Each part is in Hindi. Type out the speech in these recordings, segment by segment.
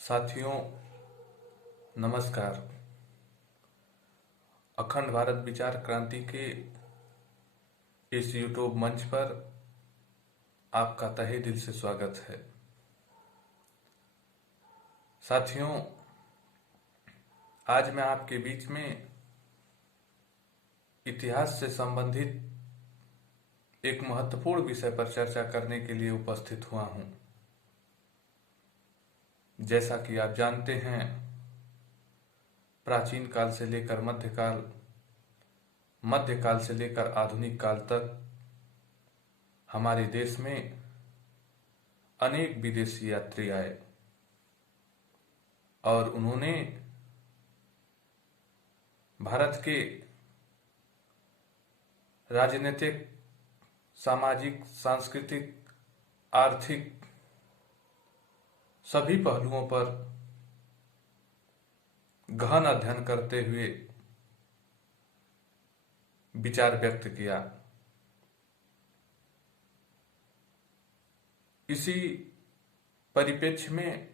साथियों, नमस्कार। अखंड भारत विचार क्रांति के इस यूट्यूब मंच पर आपका तहे दिल से स्वागत है। साथियों, आज मैं आपके बीच में इतिहास से संबंधित एक महत्वपूर्ण विषय पर चर्चा करने के लिए उपस्थित हुआ हूं। जैसा कि आप जानते हैं, प्राचीन काल से लेकर मध्यकाल से लेकर आधुनिक काल तक हमारे देश में अनेक विदेशी यात्री आए और उन्होंने भारत के राजनीतिक, सामाजिक, सांस्कृतिक, आर्थिक सभी पहलुओं पर गहन अध्ययन करते हुए विचार व्यक्त किया। इसी परिप्रेक्ष्य में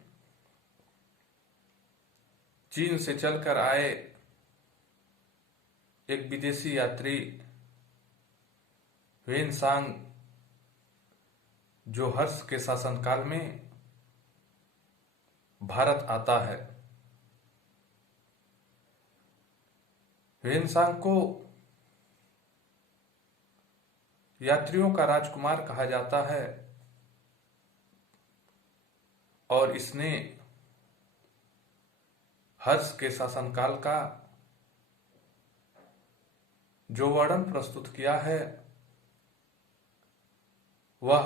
चीन से चलकर आए एक विदेशी यात्री ह्वेनसांग, जो हर्ष के शासनकाल में भारत आता है। ह्वेनसांग को यात्रियों का राजकुमार कहा जाता है और इसने हर्ष के शासनकाल का जो वर्णन प्रस्तुत किया है वह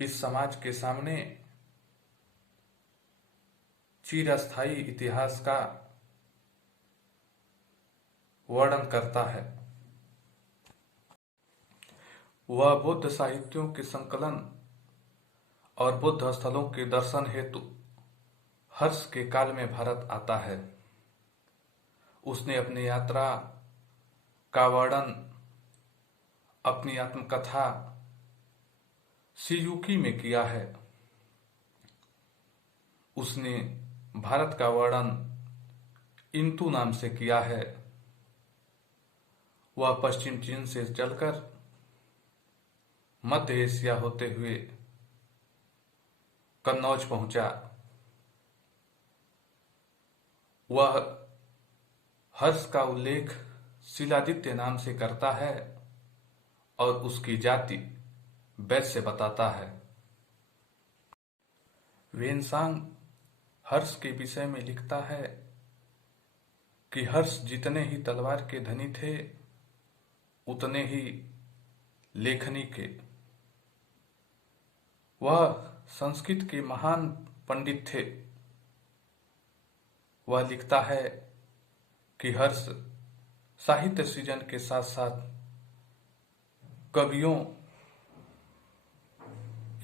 इस समाज के सामने चिरस्थायी इतिहास का वर्णन करता है। वह बौद्ध साहित्यों के संकलन और बुद्ध स्थलों के दर्शन हेतु हर्ष के काल में भारत आता है। उसने अपनी यात्रा का वर्णन अपनी आत्मकथा सियुकी में किया है। उसने भारत का वर्णन इंतु नाम से किया है। वह पश्चिम चीन से चलकर मध्य एशिया होते हुए कन्नौज पहुंचा। वह हर्ष का उल्लेख शिलादित्य नाम से करता है और उसकी जाति वैश्य बताता है। ह्वेनसांग हर्ष के विषय में लिखता है कि हर्ष जितने ही तलवार के धनी थे उतने ही लेखनी के। वह संस्कृत के महान पंडित थे। वह लिखता है कि हर्ष साहित्य सृजन के साथ साथ कवियों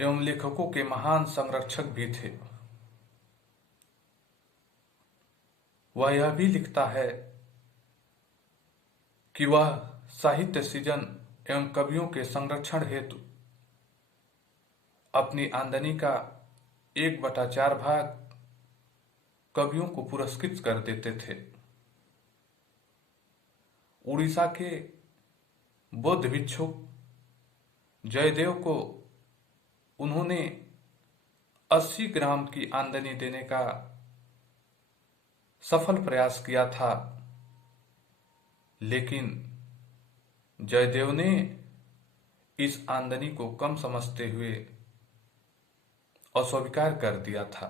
एवं लेखकों के महान संरक्षक भी थे। वह यह भी लिखता है कि वह साहित्य सृजन एवं कवियों के संरक्षण हेतु अपनी आमदनी का 1/4 भाग कवियों को पुरस्कृत कर देते थे। उड़ीसा के बौद्ध भिक्षुक जयदेव को उन्होंने 80 ग्राम की आमदनी देने का सफल प्रयास किया था, लेकिन जयदेव ने इस आमदनी को कम समझते हुए अस्वीकार कर दिया था।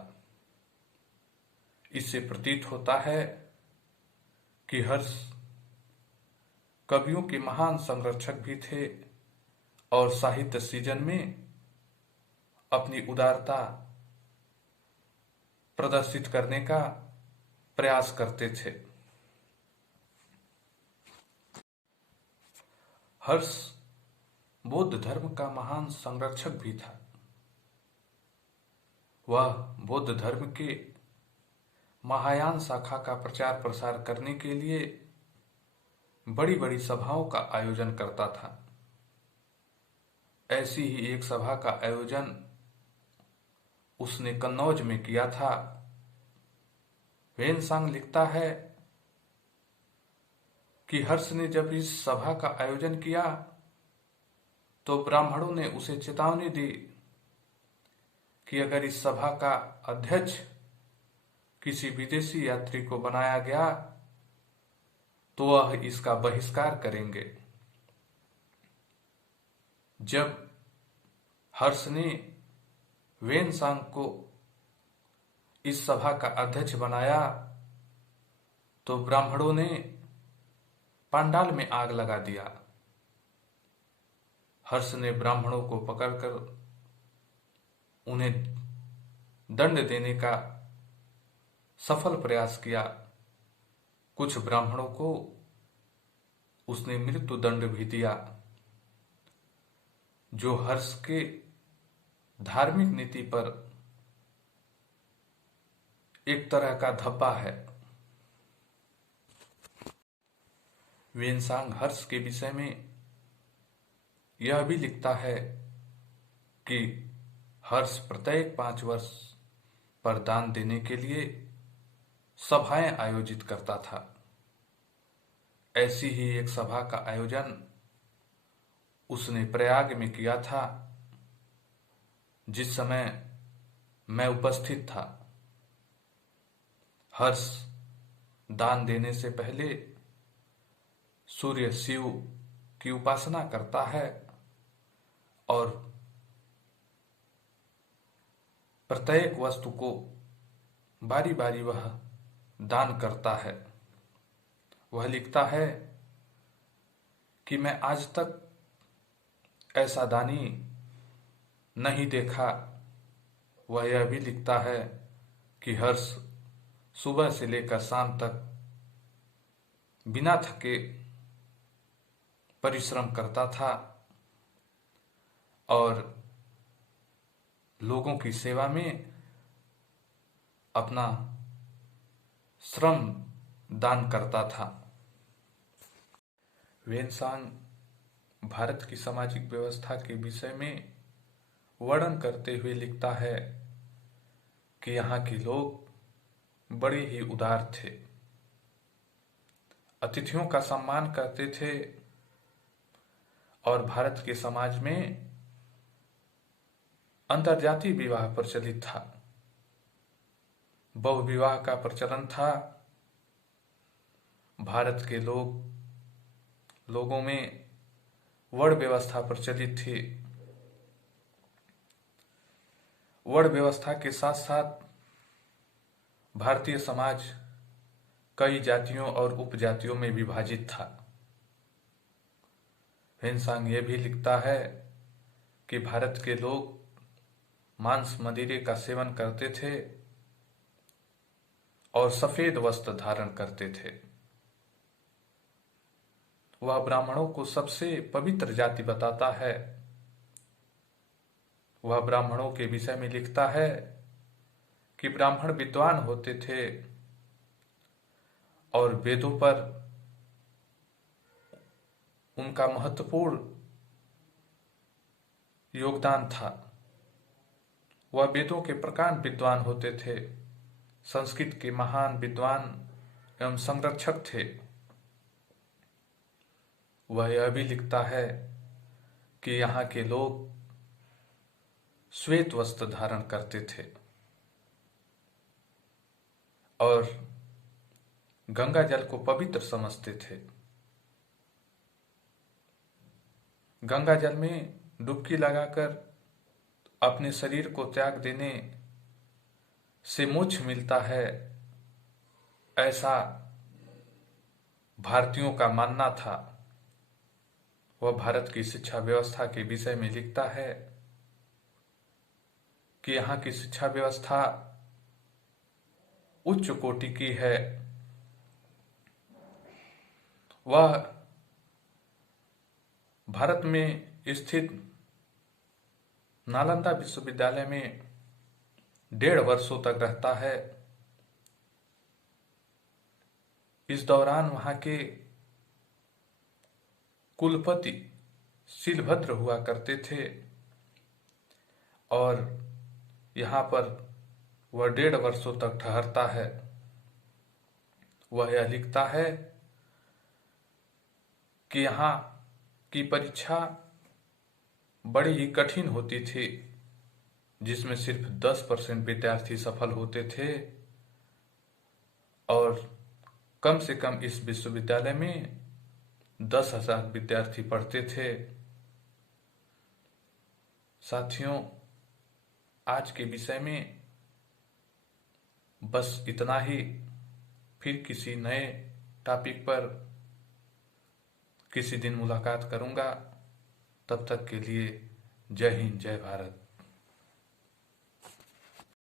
इससे प्रतीत होता है कि हर्ष कवियों के महान संरक्षक भी थे और साहित्य सृजन में अपनी उदारता प्रदर्शित करने का प्रयास करते थे। हर्ष बौद्ध धर्म का महान संरक्षक भी था। वह बौद्ध धर्म के महायान शाखा का प्रचार प्रसार करने के लिए बड़ी बड़ी सभाओं का आयोजन करता था। ऐसी ही एक सभा का आयोजन उसने कन्नौज में किया था। वेनसांग लिखता है कि हर्ष ने जब इस सभा का आयोजन किया तो ब्राह्मणों ने उसे चेतावनी दी कि अगर इस सभा का अध्यक्ष किसी विदेशी यात्री को बनाया गया तो वह इसका बहिष्कार करेंगे। जब हर्ष ने वेनसांग को इस सभा का अध्यक्ष बनाया तो ब्राह्मणों ने पांडाल में आग लगा दिया। हर्ष ने ब्राह्मणों को पकड़कर उन्हें दंड देने का सफल प्रयास किया। कुछ ब्राह्मणों को उसने मृत्यु दंड भी दिया, जो हर्ष के धार्मिक नीति पर एक तरह का धब्बा है। वेनसांग हर्ष के विषय में यह भी लिखता है कि हर्ष प्रत्येक 5 वर्ष पर दान देने के लिए सभाएं आयोजित करता था। ऐसी ही एक सभा का आयोजन उसने प्रयाग में किया था, जिस समय मैं उपस्थित था। हर्ष दान देने से पहले सूर्य शिव की उपासना करता है और प्रत्येक वस्तु को बारी बारी वह दान करता है। वह लिखता है कि मैं आज तक ऐसा दानी नहीं देखा। वह यह भी लिखता है कि हर्ष सुबह से लेकर शाम तक बिना थके परिश्रम करता था और लोगों की सेवा में अपना श्रम दान करता था। वेनसांग भारत की सामाजिक व्यवस्था के विषय में वर्णन करते हुए लिखता है कि यहाँ के लोग बड़े ही उदार थे, अतिथियों का सम्मान करते थे और भारत के समाज में अंतरजातीय विवाह प्रचलित था। बहुविवाह का प्रचलन था। भारत के लोगों में वर्ण व्यवस्था प्रचलित थी। वर्ण व्यवस्था के साथ साथ भारतीय समाज कई जातियों और उपजातियों में विभाजित था। वेनसांग ये भी लिखता है कि भारत के लोग मांस मदिरे का सेवन करते थे और सफेद वस्त्र धारण करते थे। वह ब्राह्मणों को सबसे पवित्र जाति बताता है। वह ब्राह्मणों के विषय में लिखता है कि ब्राह्मण विद्वान होते थे और वेदों पर उनका महत्वपूर्ण योगदान था। वह वेदों के प्रकांड विद्वान होते थे, संस्कृत के महान विद्वान एवं संरक्षक थे। वह यह भी लिखता है कि यहाँ के लोग श्वेत वस्त्र धारण करते थे और गंगा जल को पवित्र समझते थे। गंगा जल में डुबकी लगाकर अपने शरीर को त्याग देने से मोक्ष मिलता है, ऐसा भारतीयों का मानना था। वह भारत की शिक्षा व्यवस्था के विषय में लिखता है कि यहाँ की शिक्षा व्यवस्था उच्च कोटि की है। वह भारत में स्थित नालंदा विश्वविद्यालय में 1.5 वर्षों तक रहता है। इस दौरान वहां के कुलपति शीलभद्र हुआ करते थे और यहाँ पर वह 1.5 वर्षों तक ठहरता है। वह यह लिखता है कि यहाँ की परीक्षा बड़ी ही कठिन होती थी, जिसमें सिर्फ 10% विद्यार्थी सफल होते थे और कम से कम इस विश्वविद्यालय में 10,000 विद्यार्थी पढ़ते थे। साथियों, आज के विषय में बस इतना ही। फिर किसी नए टॉपिक पर किसी दिन मुलाकात करूंगा। तब तक के लिए जय हिंद, जय भारत।